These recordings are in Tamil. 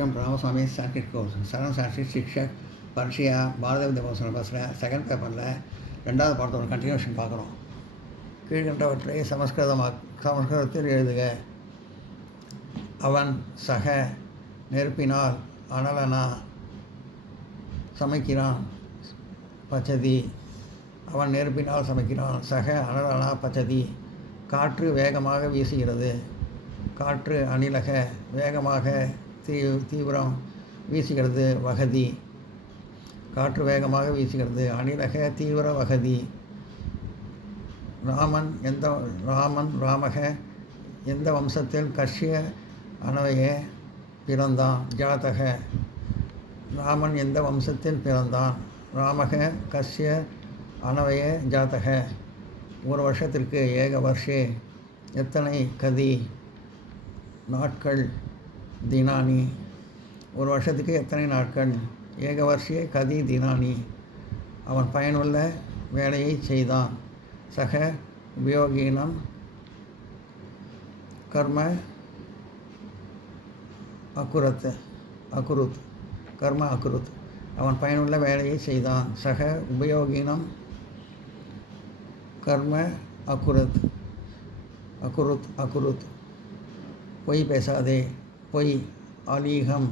எம் ராமசாமி சர்க்கிட் கோர்ஸ் சரண் சாட்சி சிக்ஷக் பரிட்சையா பாரத வித்யா பவன் பஸ்ஸில் செகண்ட் பேப்பரில் 2வது பாடத்தோட கண்டினியூஷன் பார்க்குறோம். கீழ்கண்டவற்றை சமஸ்கிருதத்தில் எழுதுக. அவன் சக நெருப்பினால் அனலனா சமைக்கிறான் பச்சதி. அவன் நெருப்பினால் சமைக்கிறான். சக அனலனா பச்சதி. காற்று வேகமாக வீசுகிறது. காற்று அணிலக வேகமாக தீவிரம் வீசுகிறது வகதி. காற்று வேகமாக வீசுகிறது. அணிலக தீவிர வகதி. ராமக எந்த வம்சத்தில் கஷ்ய அனவையே பிறந்தான். ஜாதக ராமன் எந்த வம்சத்தில் பிறந்தான். ராமக கஷ்ய அனவையே ஜாதக. ஒரு வருஷத்திற்கு ஏக வருஷே எத்தனை கதி நாட்கள் தினானி. ஒரு வருஷத்துக்கு எத்தனை நாட்கள். ஏக வருஷே கதி தினானி. அவன் பயனுள்ள வேலையை செய்தான். சக உபயோகீனம் கர்ம அகுருத் கர்ம அகுருத். அவன் பயனுள்ள வேலையை செய்தான். சக உபயோகீனம் கர்ம அகுருத். பொய் பேசாதே. பொய் அலீகம்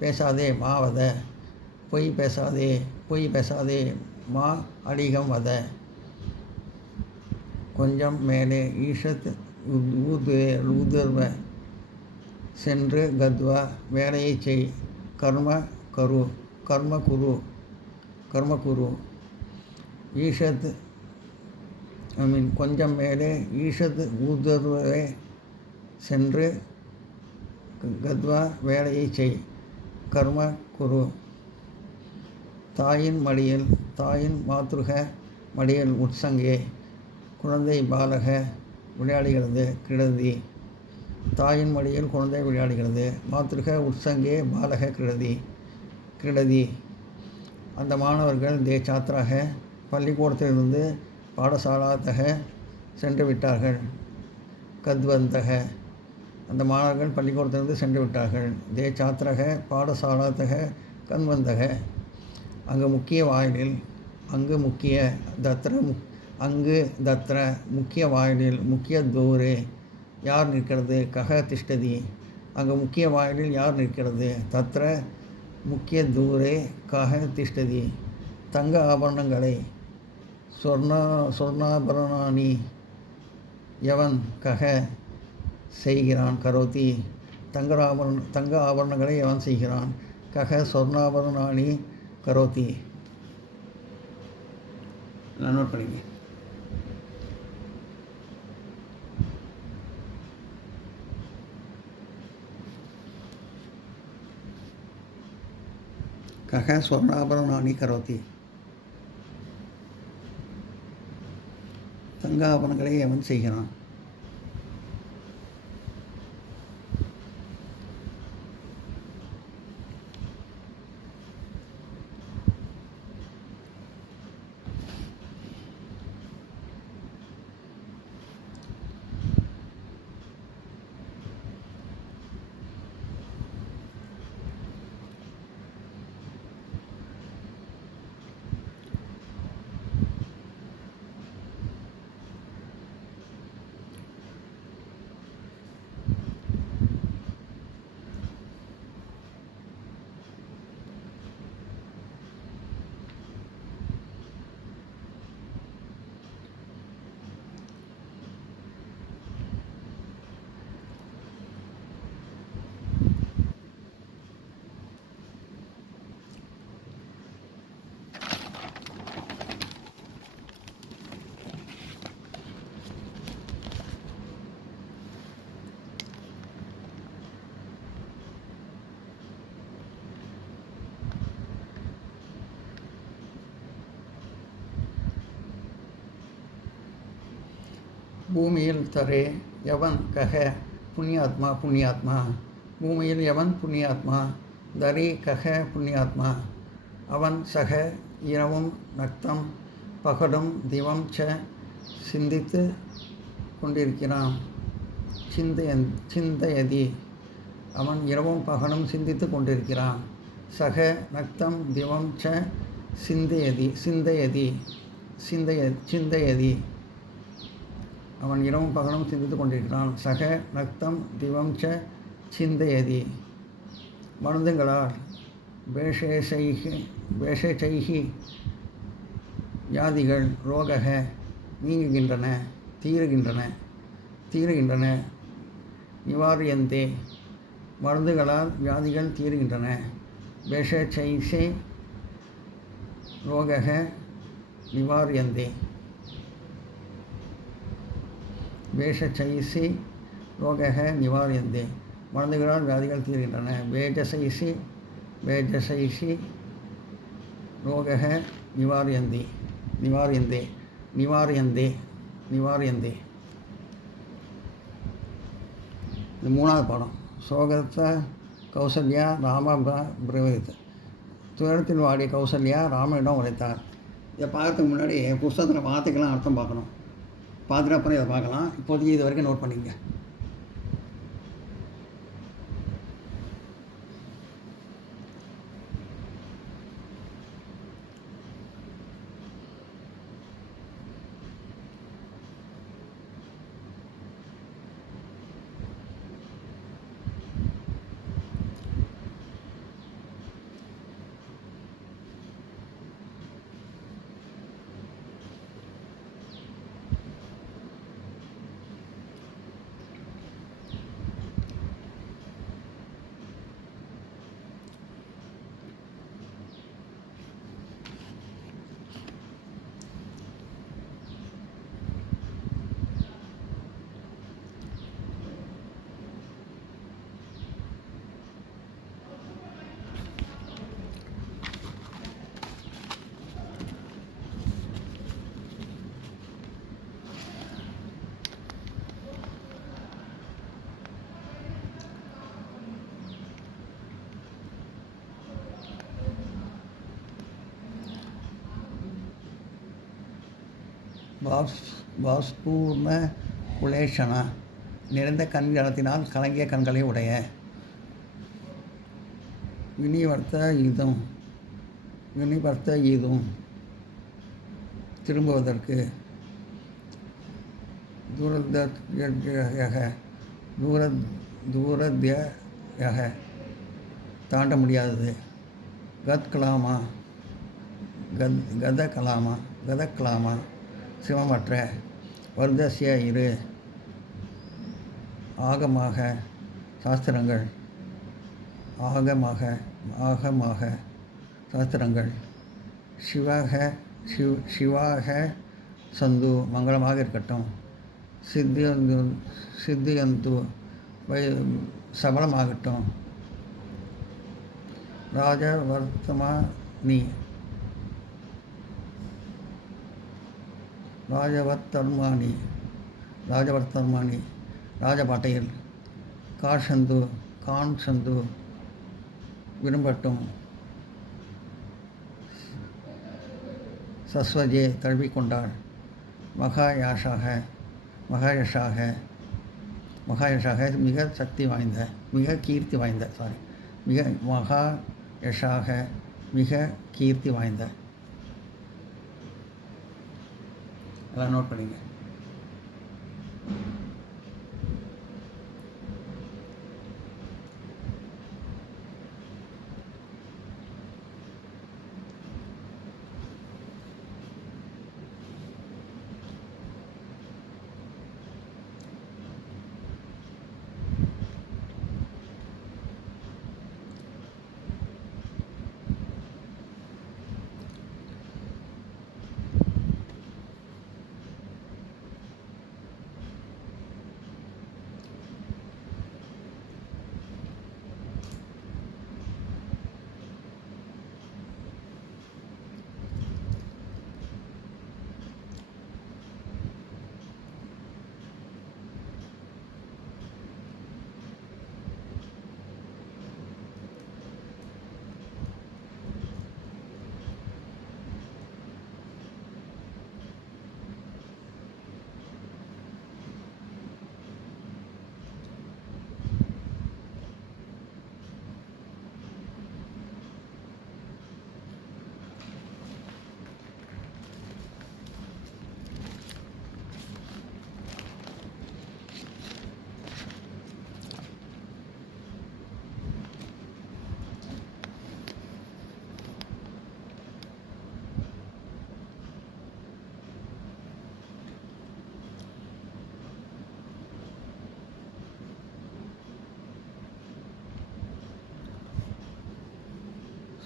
பேசாதே மாவத. பொய் பேசாதே மா அலீகம் வத. கொஞ்சம் மேலே ஈஷத் ஊதுர்வ சென்று கத்வா வேலையை செய். கர்ம குரு ஈஷத் கொஞ்சம் மேலே ஈஷத் ஊதுர்வே சென்று கத்வா வேலையை செய். கர்ம குரு. தாயின் மாத்ருக மடியில் உற்சங்கே குழந்தை பாலக விளையாடுகிறது கிடதி. தாயின் மடியில் குழந்தை விளையாடுகிறது. மாத்ருக உற்சங்கே பாலக கிடதி. அந்த மாணவர்கள் சாத்திராக பள்ளிக்கூடத்திலிருந்து பாடசாலாத்தக சென்று விட்டார்கள். கத்வந்தக அந்த மாணவர்கள் பள்ளிக்கூடத்திலிருந்து சென்று விட்டார்கள். சாத்திரக பாடசாலாத்தக கன்வந்தக அங்கு முக்கிய வாயிலில் முக்கிய தூரே யார் நிற்கிறது. கக திஷ்டதி அங்கு முக்கிய வாயிலில் யார் நிற்கிறது. தத்ர முக்கிய தூரே கக திஷ்டதி. தங்க ஆபரணங்களை சொர்ணாபரணானி எவன் கக செய்கிறான். கரோதி தங்க ஆபரணங்களை எவன் செய்கிறான். கக சொர்ணாபரணானி கரோதி. நோட் பண்ணிங்க. கக ஸ்வர்ணாபரணானி கரோதி. தங்க ஆபரணங்களை அவன் செய்கிறான். பூமியில் தரே எவன் கக புண்ணியாத்மா. பூமியில் எவன் புண்ணியாத்மா. தரி கக புண்ணியாத்மா. அவன் சக இரவும் நக்தம் பகலும் திவம் சிந்தித்து கொண்டிருக்கிறான். சிந்தயதி அவன் இரவும் பகலும் சிந்தித்து கொண்டிருக்கிறான். சக நக்தம் திவம் ச சிந்தயதி சிந்தயதி சிந்தயதி அவன் இரவும் பகலும் சிந்தித்து கொண்டிருக்கிறான். சக நக்தம் திவம் ச சிந்தயதி மருந்துகளால் பேஷைகி வியாதிகள் ரோகக நீங்குகின்றன, தீருகின்றன. நிவாரியந்தே மருந்துகளால் வியாதிகள் தீருகின்றன. பேஷைசே ரோகக நிவாரியந்தே பேஷைசி ரோகக நிவாரியந்தே மருந்துகளால் வியாதிகள் தீருகின்றன. வேஜசைசி ரோகக நிவாரியந்தே இது மூணாவது பாடம். சோகத்தை கௌசல்யா ராம பிரவேத் துயரத்தில் வாடிய கௌசல்யா ராமனிடம் உரைத்தார். இதை பார்க்கறதுக்கு முன்னாடி புஸ்தகத்தில் வார்த்தைக்கெல்லாம் அர்த்தம் பார்க்கணும். பார்த்துட்டு அப்புறம் இதை பார்க்கலாம். இப்போதைக்கு இது வரைக்கும் நோட் பண்ணிக்கங்க. பாஸ்பூர்ண குலேஷனா நிறைந்த கண்களத்தினால் கலங்கிய கண்களை உடைய. வினிவர்த்த ஈதும் திரும்புவதற்கு. தூரத்யக தாண்ட முடியாதது. கதகலாமா சிரமமற்ற. வர்தசிய இரு ஆகமாக சாஸ்திரங்கள் சாஸ்திரங்கள். சிவாக சந்து மங்களமாக இருக்கட்டும். சித்தியந்து சபலமாகட்டும். ராஜவர்த்தமானி ராஜபாட்டையில். கான் சந்து விரும்பட்டும். சஸ்வஜே தழுவிக்கொண்டாள். மகாயஷாக மிக சக்தி வாய்ந்த, மிக கீர்த்தி வாய்ந்த. மகாயஷாக மிக கீர்த்தி வாய்ந்த. எல்லாம் நோட் பண்ணிங்க.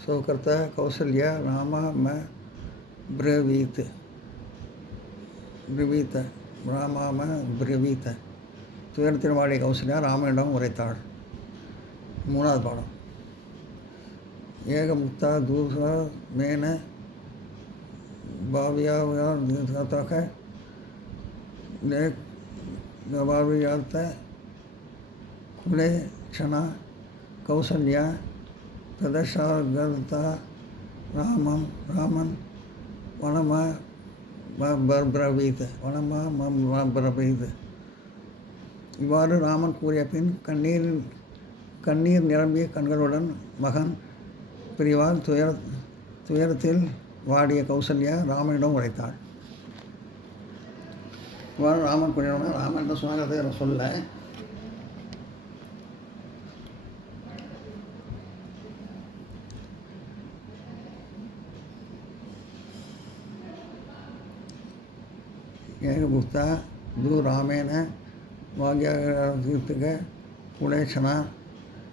सुकृत कौसल्य राम म ब्रवीत ब्रवीत राम म ब्रवीत துயரத்தின் வாழை கௌசல்யா ராமனிடம் உரைத்தாள். மூணாவது பாடம். ஏகமுக்தா தூசா மேன பாவியாக பாவியார்த்த குலே க்ஷணா கௌசல்யா பிரதர்ஷாகர்த்தா ராமன் வனமா பிரபீத். இவ்வாறு ராமன் கூறிய பின் கண்ணீர் நிரம்பிய கண்களுடன் மகன் பிரிவால் துயரத்தில் வாடிய கௌசல்யா ராமனிடம் உரைத்தாள். இவ்வாறு ராமன் கூறினோம்னா ராமன் என்ன சொன்னாங்கிறத சொல்ல. ஏகபுக்தா தூ ராமேன வாக்யகீர்த்திக குலேஷனா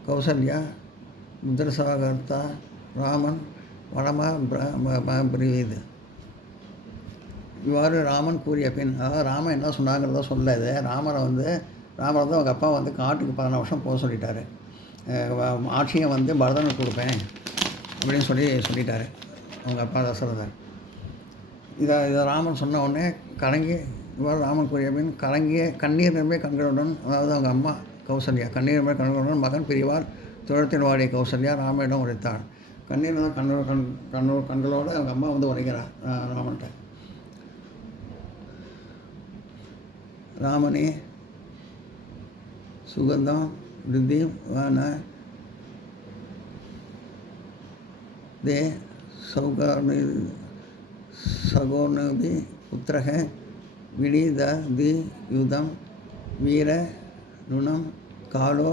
கௌசல்யா முத்ரசாகர்த்தா ராமன் வனமா பிரவீத். இவ்வாறு ராமன் கூறிய பின், அதாவது ராமன் என்ன சொன்னாங்கிறத சொல்லாது. ராமரை வந்து அவங்க அப்பா வந்து காட்டுக்கு 14 வருஷம் போக சொல்லிட்டாரு. ஆட்சியை வந்து பரதனுக்கு கொடுப்பேன் அப்படின்னு சொல்லிட்டாரு அவங்க அப்பா தசரதர். இதை ராமன் சொன்ன உடனே இவ்வாறு ராமன் கூறிய பின் கண்ணீர் நிரம்பிய கண்களுடன், அதாவது அவங்க அம்மா கௌசல்யா கண்ணீர் நிரம்பிய கண்களுடன் மகன் பிரிவால் துயரத்தில் வாடிய கௌசல்யா ராமனிடம் உரைத்தாள். கண்ணீர் கண்களோடு அவங்க அம்மா வந்து உரைக்கிறார் ராமன்கிட்ட. ராமனே சுகந்தம் ரித்தி தே சகோனபி புத்திரக விடிதி யுதம் வீர நுணம் காலோ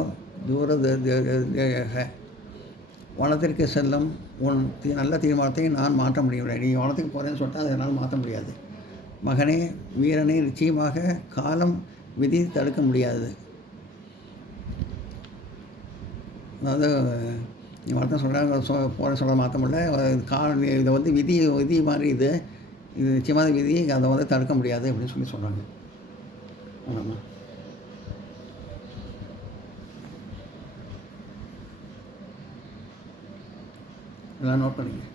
தூரதேக. வனத்திற்கு செல்லும் உன் நல்ல தீர்மானத்தை நான் மாற்ற முடியவில்லை. நீ வனத்துக்கு போகிறேன்னு சொல்லிட்டு அதை என்னால் மாற்ற முடியாது. மகனே, வீரனை நிச்சயமாக காலம் விதி தடுக்க முடியாது. அதாவது நீ வனத்தை சொல்கிறாங்க போகிற சொல்ல மாற்ற முடியல. இதை வந்து விதி மாதிரி இது நிச்சயமாக விதி, அதை வந்து தடுக்க முடியாது அப்படின்னு சொல்கிறாங்க. ஆமாம், எல்லாம் நோட் பண்ணிங்க.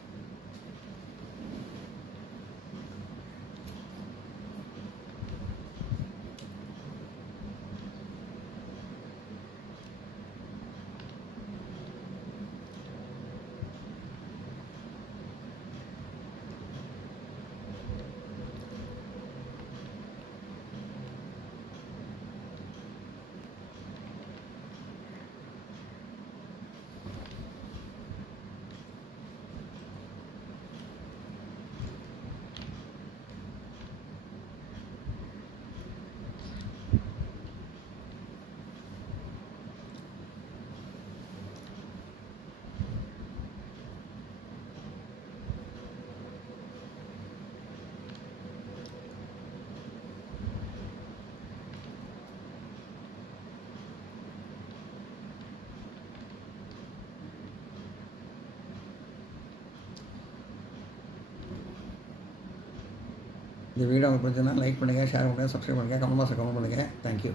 இந்த வீடியோ உங்களுக்கு பிடிச்சதுன்னா லைக் பண்ணுங்கள், ஷேர் பண்ணுங்கள், சப்ஸ்கிரைப் பண்ணுங்கள், கமெண்ட் பாக்ஸில் கமெண்ட் பண்ணுங்கள். தேங்க்யூ.